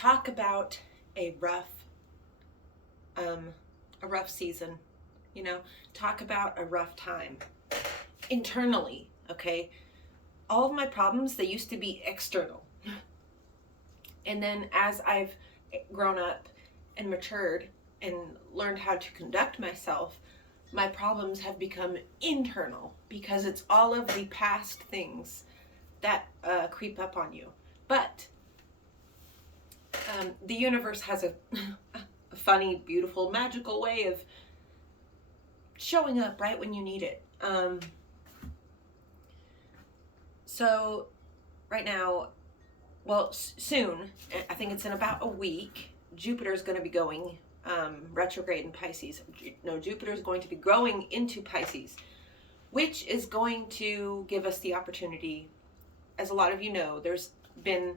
talk about a rough season, you know, talk about a rough time internally, okay? All of my problems, they used to be external. And then as I've grown up and matured and learned how to conduct myself, my problems have become internal because it's all of the past things that creep up on you. But the universe has a funny, beautiful, magical way of showing up right when you need it. So right now, well, soon, I think it's in about a week, Jupiter's going to be going retrograde in Pisces. No, Jupiter's going to be growing into Pisces, which is going to give us the opportunity. As a lot of you know, there's been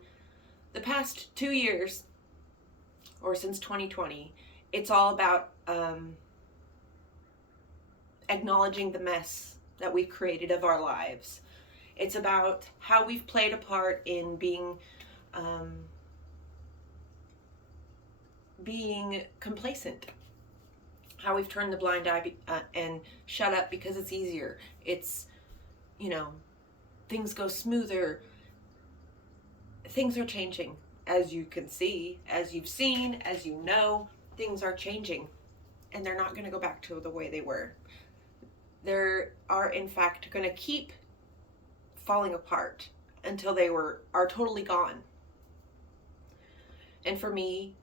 the past 2 years, or since 2020, it's all about acknowledging the mess that we've created of our lives. It's about how we've played a part in being complacent, how we've turned the blind eye and shut up because it's easier. It's, you know, things go smoother. Things are changing, as you can see, as you've seen, as you know, things are changing, and they're not going to go back to the way they were. They are, in fact, going to keep falling apart until they are totally gone. And for me,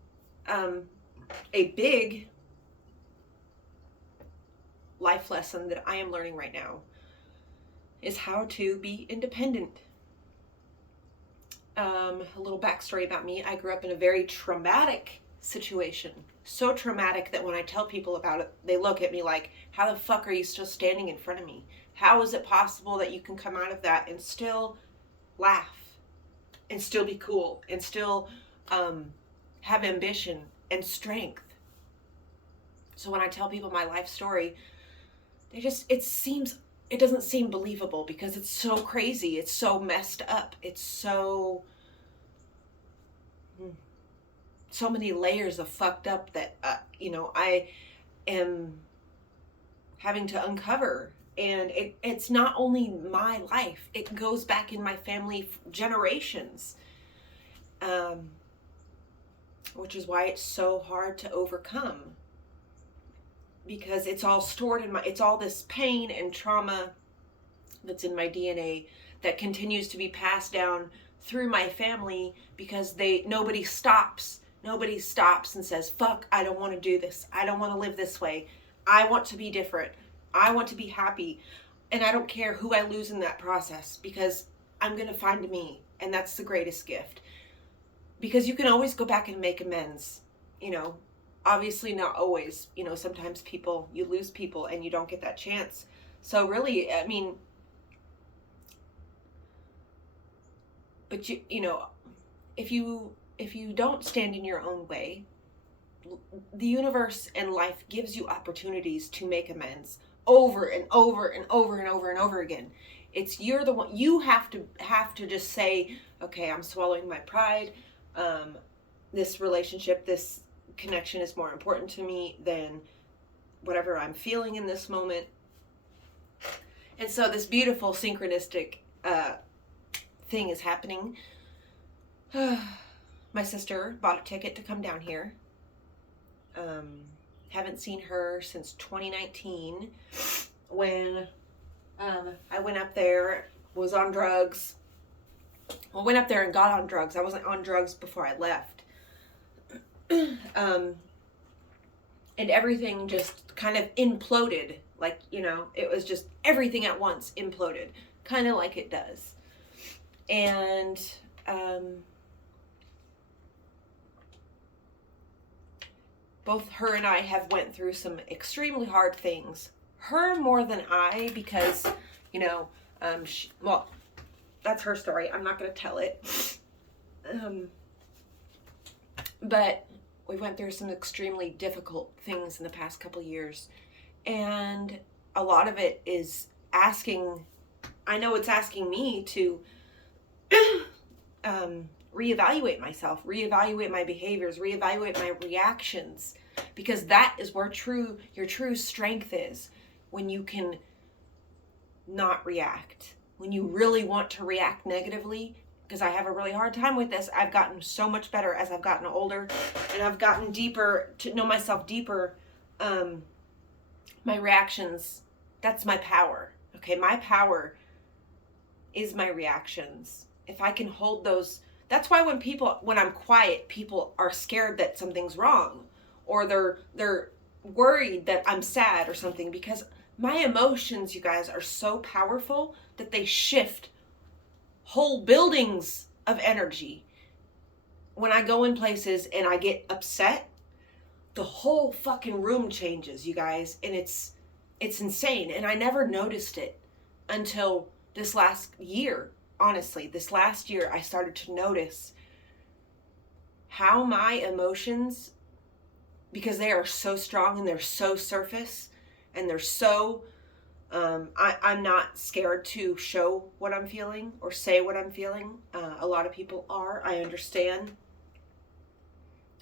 a big life lesson that I am learning right now is how to be independent. A little backstory about me. I grew up in a very traumatic situation. So traumatic that when I tell people about it, they look at me like, how the fuck are you still standing in front of me? How is it possible that you can come out of that and still laugh and still be cool and still have ambition and strength? So when I tell people my life story, it doesn't seem believable because it's so crazy. It's so messed up. It's so many layers of fucked up that, I am having to uncover. And it's not only my life, it goes back in my family generations, which is why it's so hard to overcome, because it's all stored it's all this pain and trauma that's in my DNA that continues to be passed down through my family because nobody stops and says, fuck, I don't want to do this. I don't want to live this way. I want to be different. I want to be happy, and I don't care who I lose in that process because I'm going to find me, and that's the greatest gift. Because you can always go back and make amends, obviously not always, sometimes you lose people and you don't get that chance. So really, I mean, but if you don't stand in your own way, the universe and life gives you opportunities to make amends over and over and over and over and over again. You're the one, you have to just say, okay, I'm swallowing my pride. This relationship, this connection is more important to me than whatever I'm feeling in this moment. And so this beautiful synchronistic thing is happening. My sister bought a ticket to come down here. Haven't seen her since 2019 when I went up there, was on drugs. Well, went up there and got on drugs. I wasn't on drugs before I left. And everything just kind of imploded. Like, it was just everything at once imploded. Kind of like it does. And both her and I have went through some extremely hard things. Her more than I, because, that's her story. I'm not going to tell it. But we went through some extremely difficult things in the past couple years. And a lot of it is asking me to reevaluate myself, reevaluate my behaviors, reevaluate my reactions, because that is where your true strength is. When you can not react, when you really want to react negatively, because I have a really hard time with this. I've gotten so much better as I've gotten older, and I've gotten deeper, to know myself deeper. My reactions, that's my power. Okay, my power is my reactions. If I can hold those, that's why when I'm quiet, people are scared that something's wrong, or they're worried that I'm sad or something, because my emotions, you guys, are so powerful that they shift whole buildings of energy. When I go in places and I get upset, the whole fucking room changes, you guys, and it's insane. And I never noticed it until this last year. Honestly, this last year I started to notice how my emotions, because they are so strong and they're so surface and they're so I'm not scared to show what I'm feeling or say what I'm feeling. A lot of people are. I understand.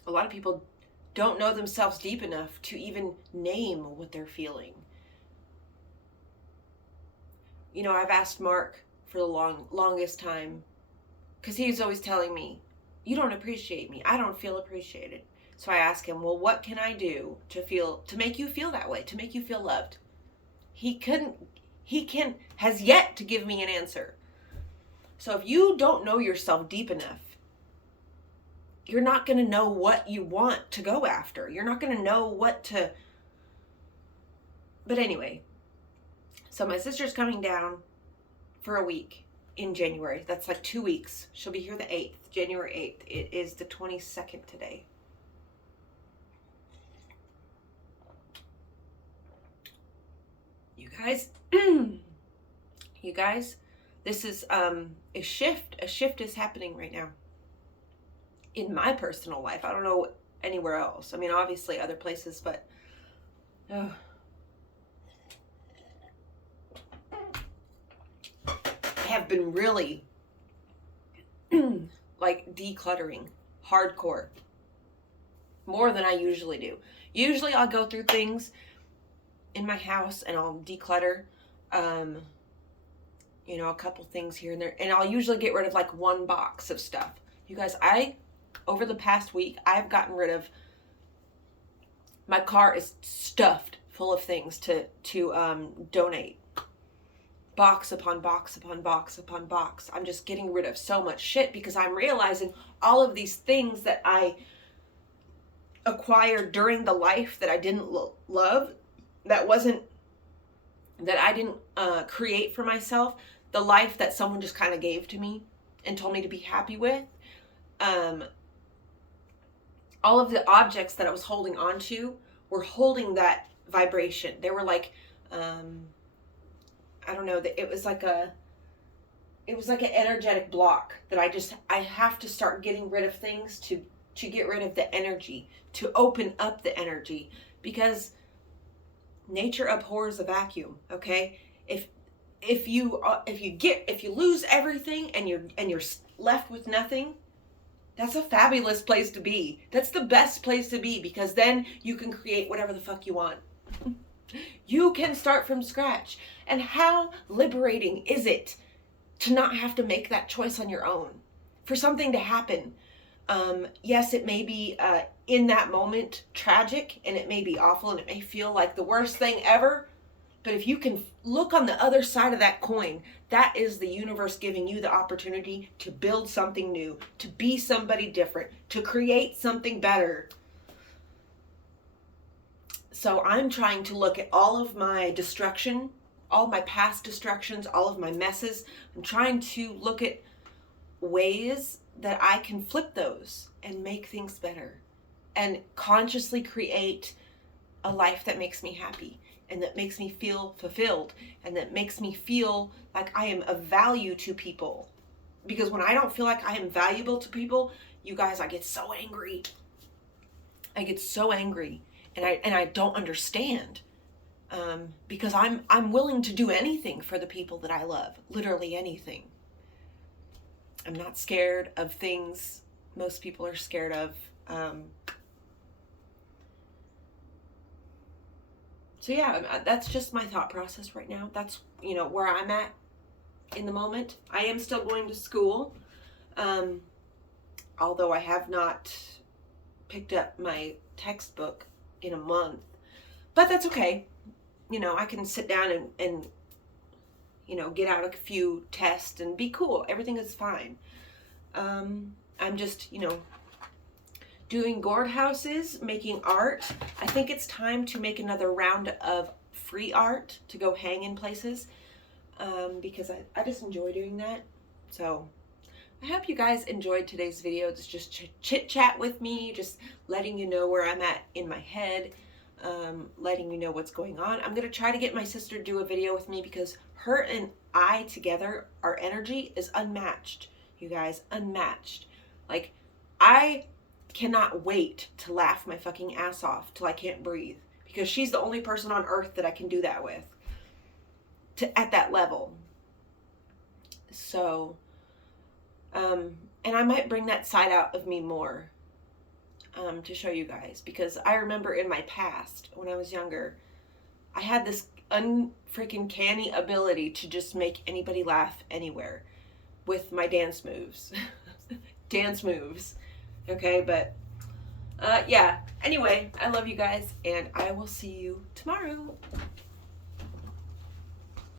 A lot of people don't know themselves deep enough to even name what they're feeling. You know, I've asked Mark for the longest time, because he's always telling me, you don't appreciate me. I don't feel appreciated. So I ask him, well, what can I do to make you feel that way, to make you feel loved? He has yet to give me an answer. So if you don't know yourself deep enough, you're not going to know what you want to go after. You're not going to know what to. But anyway, so my sister's coming down for a week in January. That's like 2 weeks. She'll be here the 8th, January 8th. It is the 22nd today. You guys, this is a shift. A shift is happening right now in my personal life. I don't know anywhere else. I mean, obviously other places, but I have been really like decluttering hardcore, more than I usually do. Usually I'll go through things in my house and I'll declutter, a couple things here and there, and I'll usually get rid of like one box of stuff. You guys, over the past week, I've gotten rid of, my car is stuffed full of things to donate. Box upon box upon box upon box. I'm just getting rid of so much shit because I'm realizing all of these things that I acquired during the life that I didn't love, that I didn't create for myself, the life that someone just kind of gave to me and told me to be happy with. All of the objects that I was holding on to were holding that vibration. They were like, I don't know, it was like an energetic block that I have to start getting rid of things to get rid of the energy, to open up the energy, because nature abhors a vacuum. Okay, if you lose everything and you're left with nothing, that's a fabulous place to be. That's the best place to be, because then you can create whatever the fuck you want. You can start from scratch. And how liberating is it to not have to make that choice on your own? For something to happen. Yes, it may be in that moment tragic, and it may be awful, and it may feel like the worst thing ever. But if you can look on the other side of that coin, that is the universe giving you the opportunity to build something new, to be somebody different, to create something better. So I'm trying to look at all of my destruction, all my past destructions, all of my messes. I'm trying to look at ways that I can flip those and make things better and consciously create a life that makes me happy and that makes me feel fulfilled and that makes me feel like I am of value to people. Because when I don't feel like I am valuable to people, you guys, I get so angry. And I don't understand, because I'm willing to do anything for the people that I love, literally anything. I'm not scared of things most people are scared of. So yeah, that's just my thought process right now. That's, where I'm at in the moment. I am still going to school, although I have not picked up my textbook in a month. But that's okay. I can sit down and get out a few tests and be cool. Everything is fine. I'm just, doing gourd houses, making art. I think it's time to make another round of free art to go hang in places, because I just enjoy doing that. So I hope you guys enjoyed today's video. It's just chit chat with me, just letting you know where I'm at in my head, letting you know what's going on. I'm gonna try to get my sister to do a video with me, because her and I together, our energy is unmatched, you guys, unmatched. Like, I cannot wait to laugh my fucking ass off till I can't breathe, because she's the only person on earth that I can do that with, at that level. So, and I might bring that side out of me more, to show you guys, because I remember in my past, when I was younger, I had this unfreaking canny ability to just make anybody laugh anywhere with my dance moves. Dance moves. Okay, but yeah, anyway, I love you guys, and I will see you tomorrow.